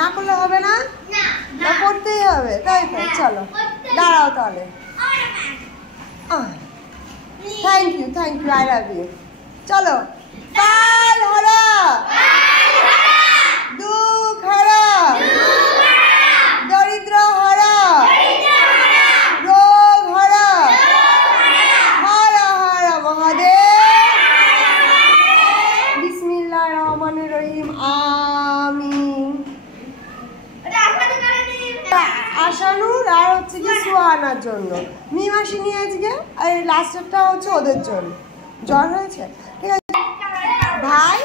না করলে হবে না, না করতেই হবে, তাই তো? চলো দাঁড়াও তাহলে। Thank you, I love you. চলো। কাল হরা, দুঃখ হরা, দরিদ্র হরা, রোগ হরা, হর হর মহাদেব। বিসমিল্লাহির রহমানির রহিম। আমিন। আশানুর আর হচ্ছে কি সুহানার জন্য, মিমাসিনী আজকে, আর লাস্টেরটা হচ্ছে ওদের জন্য। জ্বর হয়েছে, ঠিক আছে ভাই?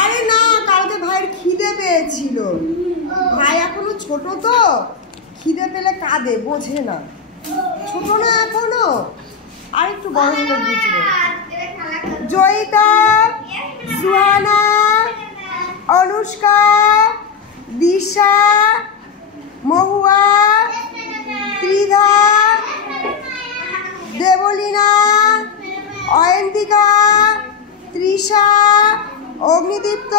আরে না, কালকে ভাইয়ের খিদে পেয়েছিল, ভাই এখনো ছোট তো, খিদে পেলে কাঁদে, বোঝে না, ছোট না এখনো, আর একটু বড় হলে বুঝবে। জয়িতা, সুহানা, অনুষ্কা, দিশা, মহুয়া, ত্রিধা, দেবলীনা, অয়ন্তিকা, তৃষা, অগ্নিদীপ্ত,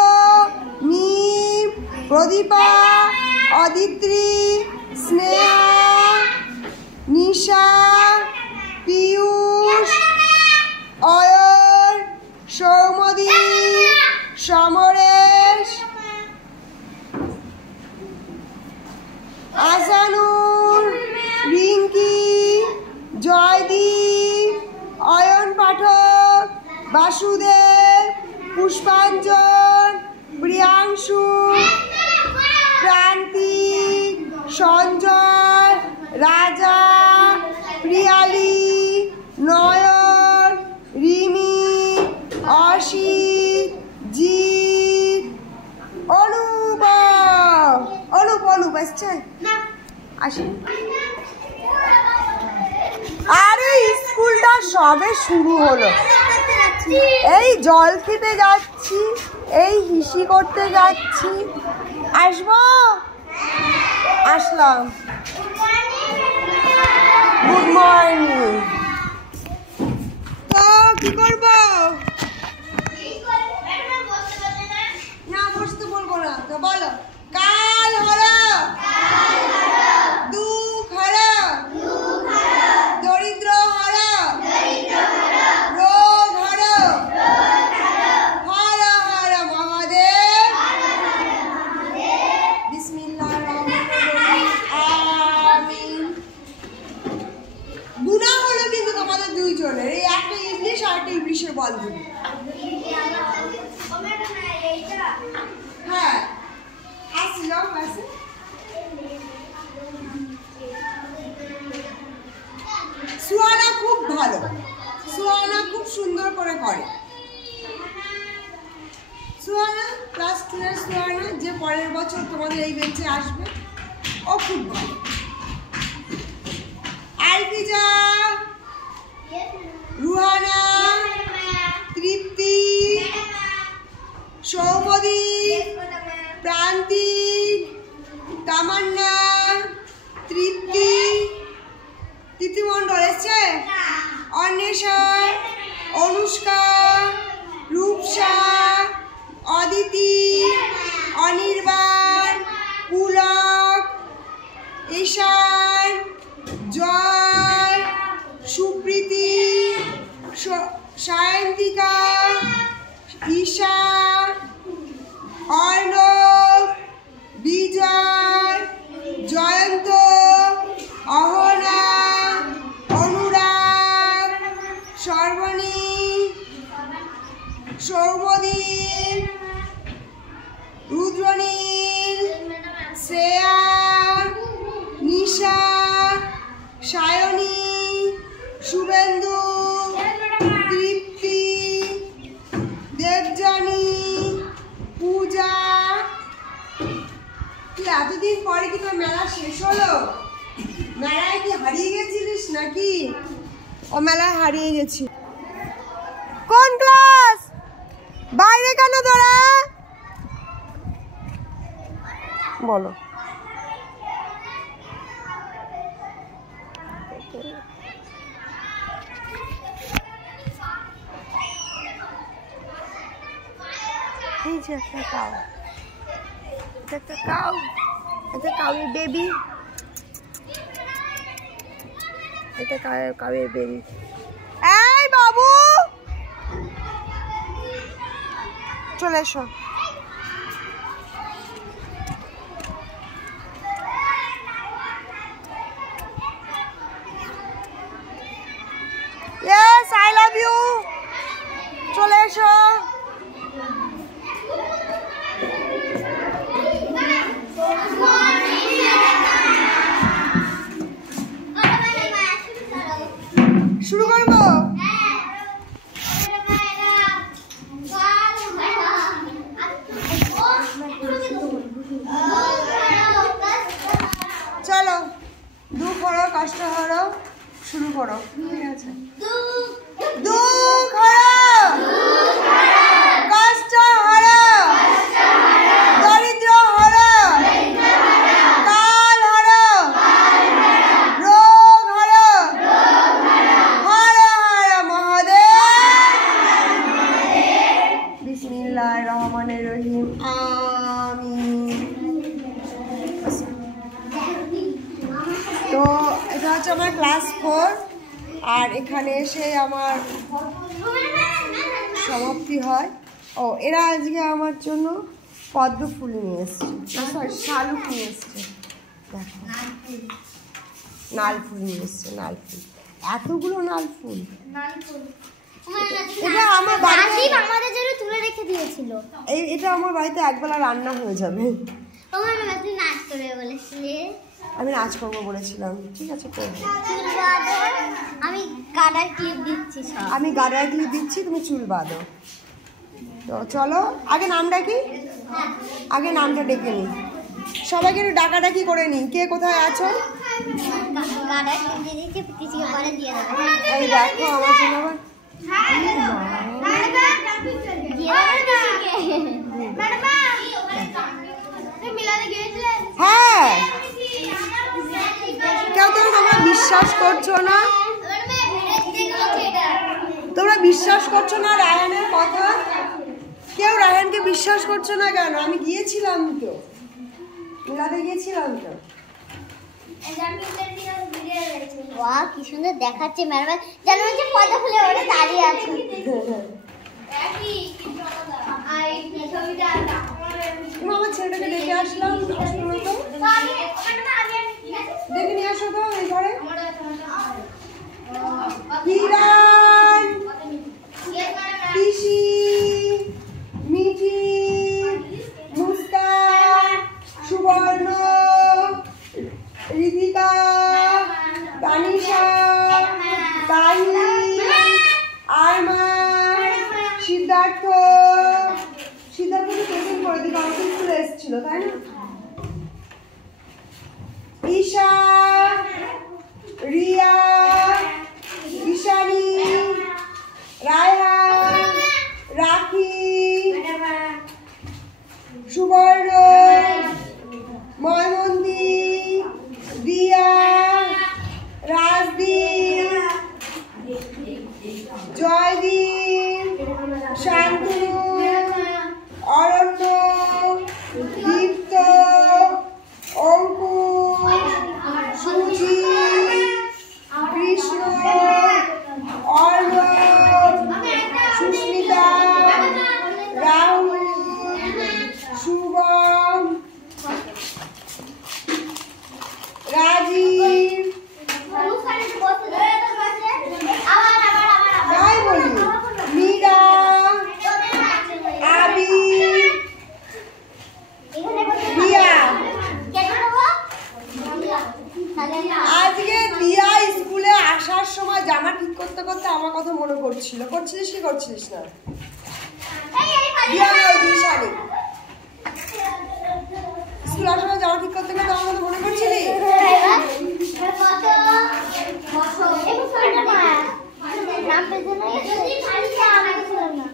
নীম, প্রদীপা, অদিত্রী, স্নেহা, নিশা, পীয়ূষ, অয়ন, সৌমদী, সমরেশ, আসানুর, রিঙ্কি, জয়দীপ, অয়ন পাঠক, বাসুদেব, পুষ্পাঞ্জন, প্রিয়াংশু, প্রান্তি, সঞ্জয়, রাজা, প্রিয়ালি, নয়ন, রিমি, অসিত, জিৎ, অনুপ। অনুপ আসছে? আসেন। আরে স্কুলটা সবে শুরু হলো, এই জল খেতে যাচ্ছি, এই হিসি করতে যাচ্ছি, আসবো? আসলাম। Good morning. তো কি করবো? না বসতে বলবো না তো, বলো। কাল হরা, দুঃখ হরা, দরিদ্র হরা, রোগ হরা, হর হর মহাদেব। বিসমিল্লাহির রহমানির রহিম। আমিন। গুনাহ হলো কিন্তু তোমাদের দুইজনের, এই একটা ইংলিশ আর একটা ইংলিশের বন্ধু। হ্যাঁ আসলাম। সুহানা খুব ভালো, সুহানা খুব সুন্দর করে করে। সুহানা ক্লাস 2 এর সুহানা, যে পরের বছর তোমাদের এই বেঞ্চে আসবে, ও খুব ভালো। আলফিজা, রুহানা, তৃপ্তি, সৌমদী, প্রান্তি, তামান্না, তৃপ্তি, তিথিমণ্ডল এসছে, অন্বেষা, অনুষ্কা, রূপসা, অদিতি, অনির্বাণ, পুলক, ঈশান, জয়, সুপ্রীতি, সায়ন্তিকা, ঈশা, অর্ণব, বিজয়, জয়ন্ত, অহনা, অনুরাগ, সর্বণী, সৌমদীপ, রুদ্রনীল, শ্রেয়া, নিশা, সায়নী, শুভেন্দু, তৃপ্তি, দেবজানী, পূজা। তুই এতদিন পরে কি তোর মেলা শেষ হলো? মেলায় কি হারিয়ে গেছিলিস নাকি? ও মেলায় হারিয়ে গেছি। কোন ক্লাস? বাইরে কেন তোরা? বলো। এই যে একটা কাউ, এটা একটা কাউ, এটা কাউয়ের বেবি, এটা কাউয়ের বেবি। এই বাবু চলে এসো। Yes, I love you. চলে এসো। শুরু করবো? চলো, দুঃখ হলো, কষ্ট হলো, শুরু করো। ঠিক আছে, দুঃখ হলো, কষ্ট হলো, দরিদ্র হলো, কাল হলো, রোগ হলো, হর হর মহাদেব, বিসমিল্লাহির রহমানির রহিম, আমিন। তো এটা হচ্ছে আমার ক্লাস 4, আর এখানে এসে আমার সমাপ্তি হয়। ও এরা আজকে আমার জন্য পদ্ম ফুল নিয়ে এসছে, সরি শালুক নিয়ে এসছে। দেখো নাল ফুল নিয়ে এসছে, নাল ফুল, এতগুলো নাল ফুল। এটা আমার বাড়িতে আমাদের জন্য তুলে রেখে দিয়েছিল। এটা আমার বাড়িতে একবেলা রান্না হয়ে যাবে। নাচ করবে বলেছিলে? আমি নাচ করবো বলেছিলাম, ঠিক আছে করবো। আমি গাডার ক্লিপ দিচ্ছি, আমি গাডার ক্লিপ দিচ্ছি, তুমি চুল বাঁধো। তো চলো, আগে নামটা কি, আগে নামটা ডেকে নিই, সবাইকে একটু ডাকাডাকি করে নিই। কে কোথায় আছো? গাডার ক্লিপ দিয়ে দিচ্ছি, পিছিয়ে পরে দিয়ে দেবে। এই দেখো আমার জন্য আবার হ্যাঁ, কেউ তো তোমরা বিশ্বাস করছো না, তোমরা বিশ্বাস করছো না রায়হানের কথা, কেউ রায়হানকে বিশ্বাস করছো না কেন? আমি গিয়েছিলাম তো, মিলাতে গিয়েছিলাম তো। কি সুন্দর দেখাচ্ছে ম্যাডাম, যেন হচ্ছে পদ্ম ফুলে ওরা দাঁড়িয়ে আছে। আমার ছেলেটাকে ডেকে আসলাম, ডেকে নিয়ে আসো তো এই ঘরে। কিরণ, পিসি, মিঠি, মুস্কান, সুবর্ণ, রিতিকা, তানিশা, তাহি, আরমান, সিদ্ধার্থ। সিদ্ধার্থকে প্রেজেন্ট করে দিল, আমাকে স্কুলে এসেছিল তাই না? ঈশা, রিয়া, ঈশানী, রায়হান, রাখি, সুবর্ণ, ময়মন্তী, দিয়া, রাজদীপ, জয়দীপ, শান্তনু, অরণ্য, দীপ্ত, অঙ্কুশ, সুজি, কৃষ্ণ, অর্ণব, সুস্মিতা, রাহুল, শুভম, রাজীব, যাই বলি, মীরা, আবি, দিয়া। আজকে দিয়া স্কুলে আসার সময় জামা ঠিক করতে করতে আমার কথা মনে করছিল। করছিলিস কি করছিলিস না? দিয়া নয়, দিশানি। স্কুলে আসার সময় জামা ঠিক করতে করতে আমার কথা মনে করছিলি?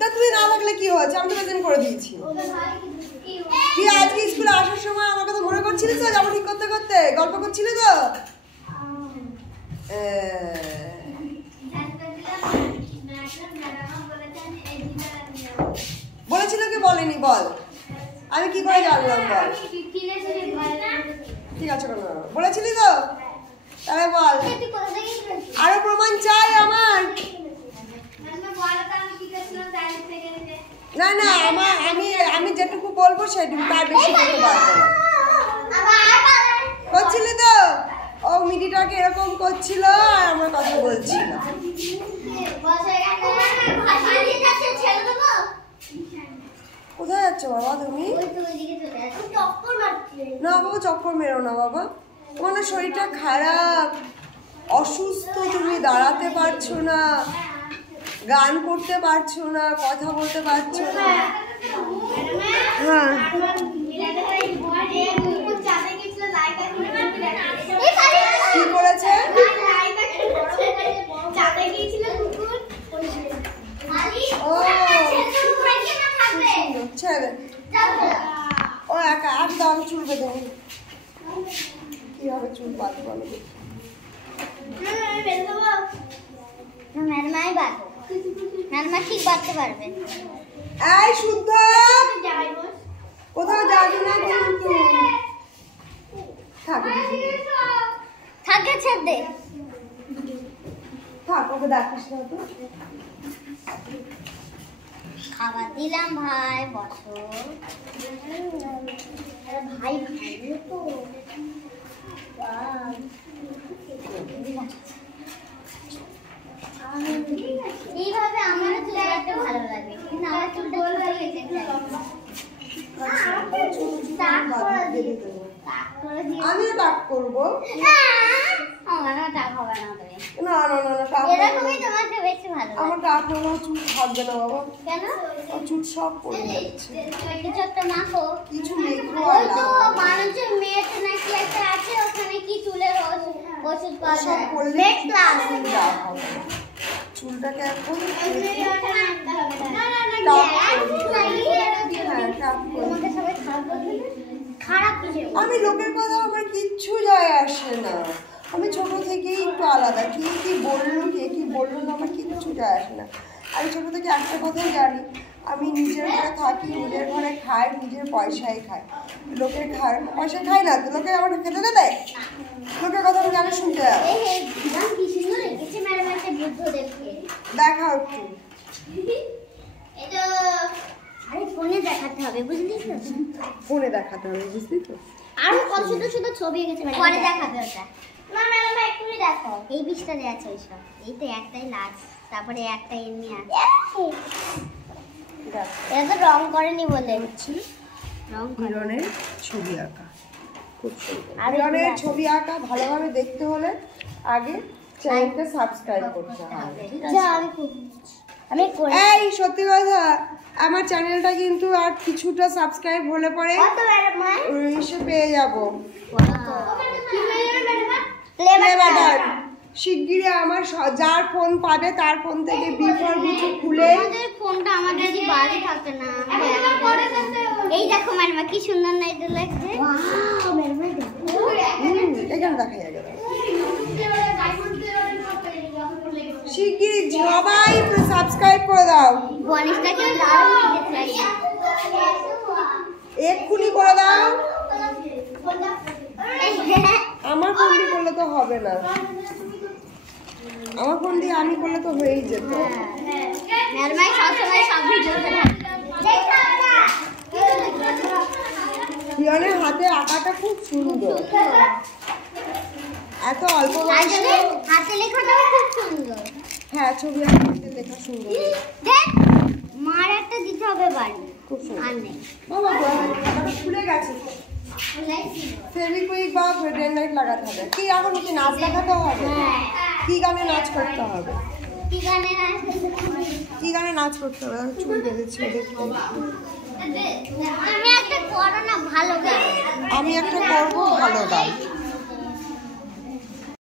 তা তুই না থাকলে কি হয়েছে? আমি তো প্রেজেন্ট করে দিয়েছি। তুই আজকে স্কুলে আসার সময় আমার কথা মনে করছিলি তো, জামা ঠিক করতে করতে গল্প করছিলি তো? বলেছিল কি বলেনি বল, আমি কি করে জানলাম বল? ঠিক আছে বলেছিলি তো, তাহলে বল। আরো প্রমাণ চাই আমার। না না আমি যেটুকু বলবো সেটুকু, তার বেশি বলতে পারবো না। করছিলি তো, ও মিডিটাকে এরকম করছিল আর আমার কথা বলছিল। কোথায় যাচ্ছ বাবা তুমি? না বাবা চক্কর মেরো না বাবা, তোমার না শরীরটা খারাপ, অসুস্থ, তুমি দাঁড়াতে পারছো না, গান করতে পারছো না, কথা বলতে পারছো না। হ্যাঁ কি করেছে? ও ছেড়ে ও একা আর দাও, আমি চুল বেঁধে নিই। কিভাবে চুল বাঁধবো বলো? ম্যাডামাই বাঁধো, ম্যাডামা ঠিক বাঁধতে পারবে। এই শুদ্ধ, কোথাও যাবি না কিন্তু। থাকে ছেড়ে দে, থাক, ওকে ডাকিস না তো। খাবার দিলাম ভাই, বসো। ভাই তো এইভাবে আমারও চুল কাটতে ভালো লাগে, কিন্তু আমার চুলটা আমিও টাক করবো। আমার টাক হবে না, তুমি না না না না, টাক এরকমই তোমাকে বেশি ভালো আমার লাগে। টাক হলেও চুল থাকবে না বাবা। কেন? আমার চুল সব পড়ে যাচ্ছে। কিছু একটা মাখো, কিছু মেখো ওই তো মানুষের মেয়েতে নাকি একটা আছে, ওখানে কি চুলের ওষুধ পাওয়া যায়, দেখলাম। চুলটাকে এখন আমি লোকের কথা আমার কিচ্ছু যায় আসে না। আমি ছোট থেকেই একটু আলাদা, কে কি বললো কে কি বললো না আমার কিচ্ছু যায় আসে না। আমি ছোট থেকে একটা কথাই জানি, আমি নিজের ঘরে থাকি, নিজের ঘরে খাই, নিজের পয়সায় খাই। লোকের পয়সা খাই না তো লোকে আমার খেতে দেয়? লোকের কথা আমি জানি শুনতে যাবো। দেখাও একটু। ফোনে দেখাতে হবে, বুঝলি তো? ফোনে দেখাতে হবে, বুঝলি তো? আরো কত শুধু শুধু ছবি এঁকেছে, পরে দেখাবে ওটা। না ম্যাডাম এক্ষুনি দেখো, এই বিষটা আছে ওইসব, এই তো একটাই লাস্ট, তারপরে একটা এমনি আছে। এটা তো রং করেনি বলে হচ্ছে হিরণের ছবি আঁকা, খুব সুন্দর। হিরণের ছবি আঁকা ভালোভাবে দেখতে হলে আগে চ্যানেলটা সাবস্ক্রাইব করতে হবে, ঠিক আছে? আমি এই সত্যি কথা, আমার চ্যানেলটা কিন্তু আর কিছুটা সাবস্ক্রাইব হলে পরে এসে পেয়ে যাবো প্লে বাটন। শিগগিরই আমার যার ফোন পাবে তার ফোন থেকে বিফোর কিছু খুলে, আমাদের ফোনটা আমাদের যদি বাড়ি থাকে না। এই দেখো ম্যাডাম কি সুন্দর না এটা লাগছে, এখানে দেখা যাবে। শিগগিরই সবাই সাবস্ক্রাইব করে দাও, গণেশটাকে দারুণ দেখতে এক্ষুনি করে দাও। আমার ফোন দিয়ে করলে তো হবে না, আমার ফোন দিয়ে আমি করলে তো হয়েই যেত। ম্যাডামাই সবসময় সব ভিডিওতে হিরণের হাতে আঁকাটা খুব সুন্দর, এত অল্প বয়সে হাতে লেখাটা খুব সুন্দর। হ্যাঁ ছবি আঁকতে লেখা সুন্দর। দেখ মার একটা দিতে হবে বাড়ি, খুব সুন্দর। আর নেই বাবা খাতাটা খুলে গেছে, ফেভিকুইক বা রেড লাইট লাগাতে হবে। কি এখন কি নাচ দেখাতে হবে? কি গানে নাচ করতে হবে? কি গানে নাচ? কি গানে নাচ করতে হবে? আমি চুল বেঁধেছি দেখতে। আমি একটা করো না ভালো গান, আমি একটা করবো ভালো গান।